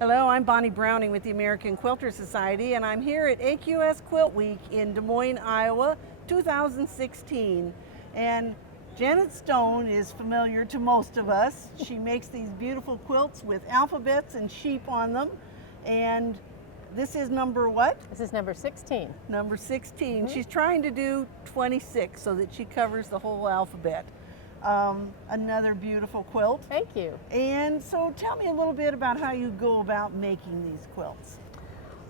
Hello, I'm Bonnie Browning with the American Quilter Society, and I'm here at AQS QuiltWeek in Des Moines, Iowa, 2016. And Janet Stone is familiar to most of us. She makes these beautiful quilts with alphabets and sheep on them. And this is number what? This is number 16. Number 16. She's trying to do 26 so that she covers the whole alphabet. Another beautiful quilt. Thank you. And so tell me a little bit about how you go about making these quilts.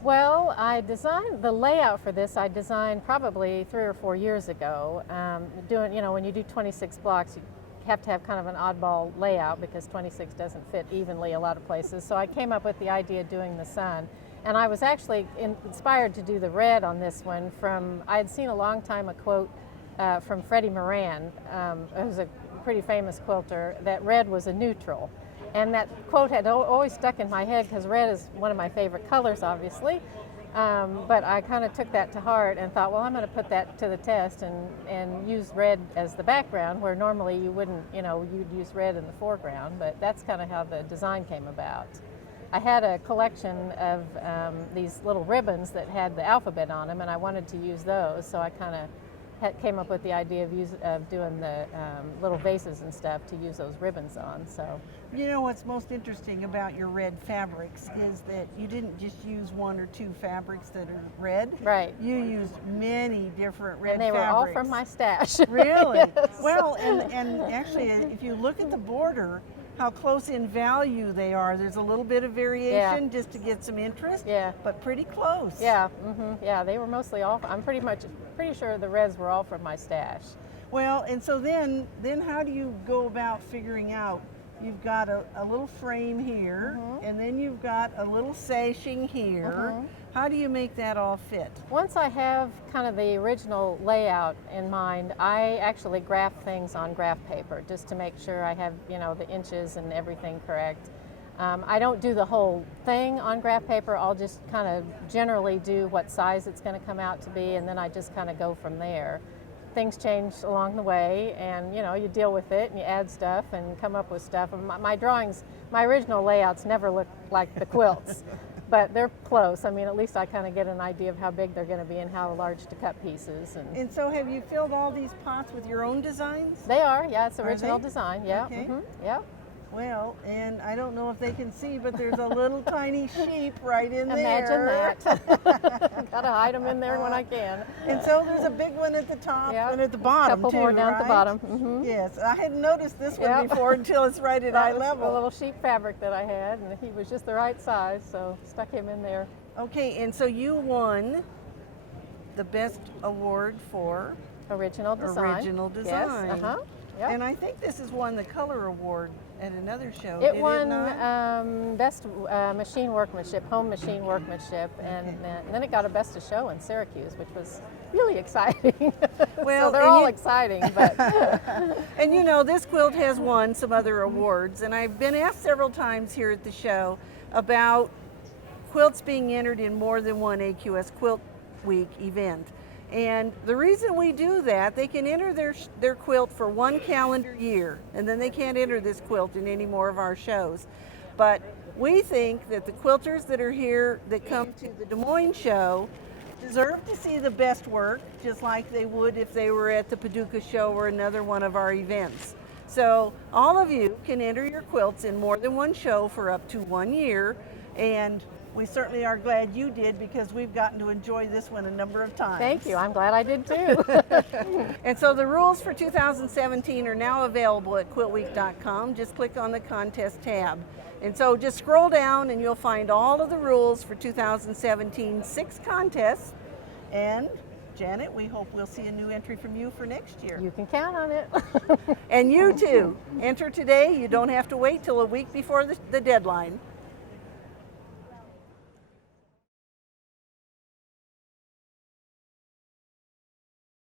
Well, I designed the layout for this. I designed probably 3 or 4 years ago. When you do 26 blocks, you have to have kind of an oddball layout because 26 doesn't fit evenly a lot of places. So I came up with the idea of doing the sun. And I was actually inspired to do the red on this one I had seen a long time a quote from Freddie Moran, who's a pretty famous quilter, that red was a neutral. And that quote had always stuck in my head because red is one of my favorite colors, obviously. But I kind of took that to heart and thought, well, I'm going to put that to the test and use red as the background, where normally you wouldn't, you'd use red in the foreground, but that's kind of how the design came about. I had a collection of these little ribbons that had the alphabet on them, and I wanted to use those, so I kind of came up with the idea of doing the little vases and stuff to use those ribbons on. So, you know what's most interesting about your red fabrics is that you didn't just use 1 or 2 fabrics that are red. Right. You used many different red fabrics. And they were all from my stash. Really? Yes. Well, and actually, if you look at the border, how close in value they are. There's a little bit of variation just to get some interest, but pretty close. Yeah, yeah, they were mostly all, I'm pretty sure the reds were all from my stash. Well, and so then how do you go about figuring out? You've got a little frame here, and then you've got a little sashing here. How do you make that all fit? Once I have kind of the original layout in mind, I actually graph things on graph paper just to make sure I have, the inches and everything correct. I don't do the whole thing on graph paper. I'll just kind of generally do what size it's going to come out to be, and then I just kind of go from there. Things change along the way, and you deal with it and you add stuff and come up with stuff. And my drawings, my original layouts never look like the quilts, but they're close. I mean, at least I kind of get an idea of how big they're going to be and how large to cut pieces. And so have you filled all these pots with your own designs? They are, yeah, it's original design, yeah. Okay. Yeah. Well, and I don't know if they can see, but there's a little tiny sheep right in Imagine there. that. Gotta hide them in there when I can. And so there's a big one at the top and at the bottom, a couple more down at the bottom. Yes, I hadn't noticed this one before until it's right at eye level. A little sheep fabric that I had, and he was just the right size, so stuck him in there. Okay, and so you won the best award for original design. Yes. Yep. And I think this has won the color award at another show. It won best machine workmanship, home machine workmanship, and then it got a best of show in Syracuse, which was really exciting. Well, so they're all exciting, but and this quilt has won some other awards, and I've been asked several times here at the show about quilts being entered in more than one AQS QuiltWeek event. And the reason we do that, they can enter their quilt for 1 calendar year, and then they can't enter this quilt in any more of our shows. But we think that the quilters that are here that come to the Des Moines show deserve to see the best work, just like they would if they were at the Paducah show or another one of our events. So all of you can enter your quilts in more than one show for up to 1 year, and we certainly are glad you did, because we've gotten to enjoy this one a number of times. Thank you. I'm glad I did too. And so the rules for 2017 are now available at quiltweek.com. Just click on the contest tab. And so just scroll down and you'll find all of the rules for 2017's 6 contests. And Janet, we hope we'll see a new entry from you for next year. You can count on it. And you too. Enter today. You don't have to wait till a week before the deadline.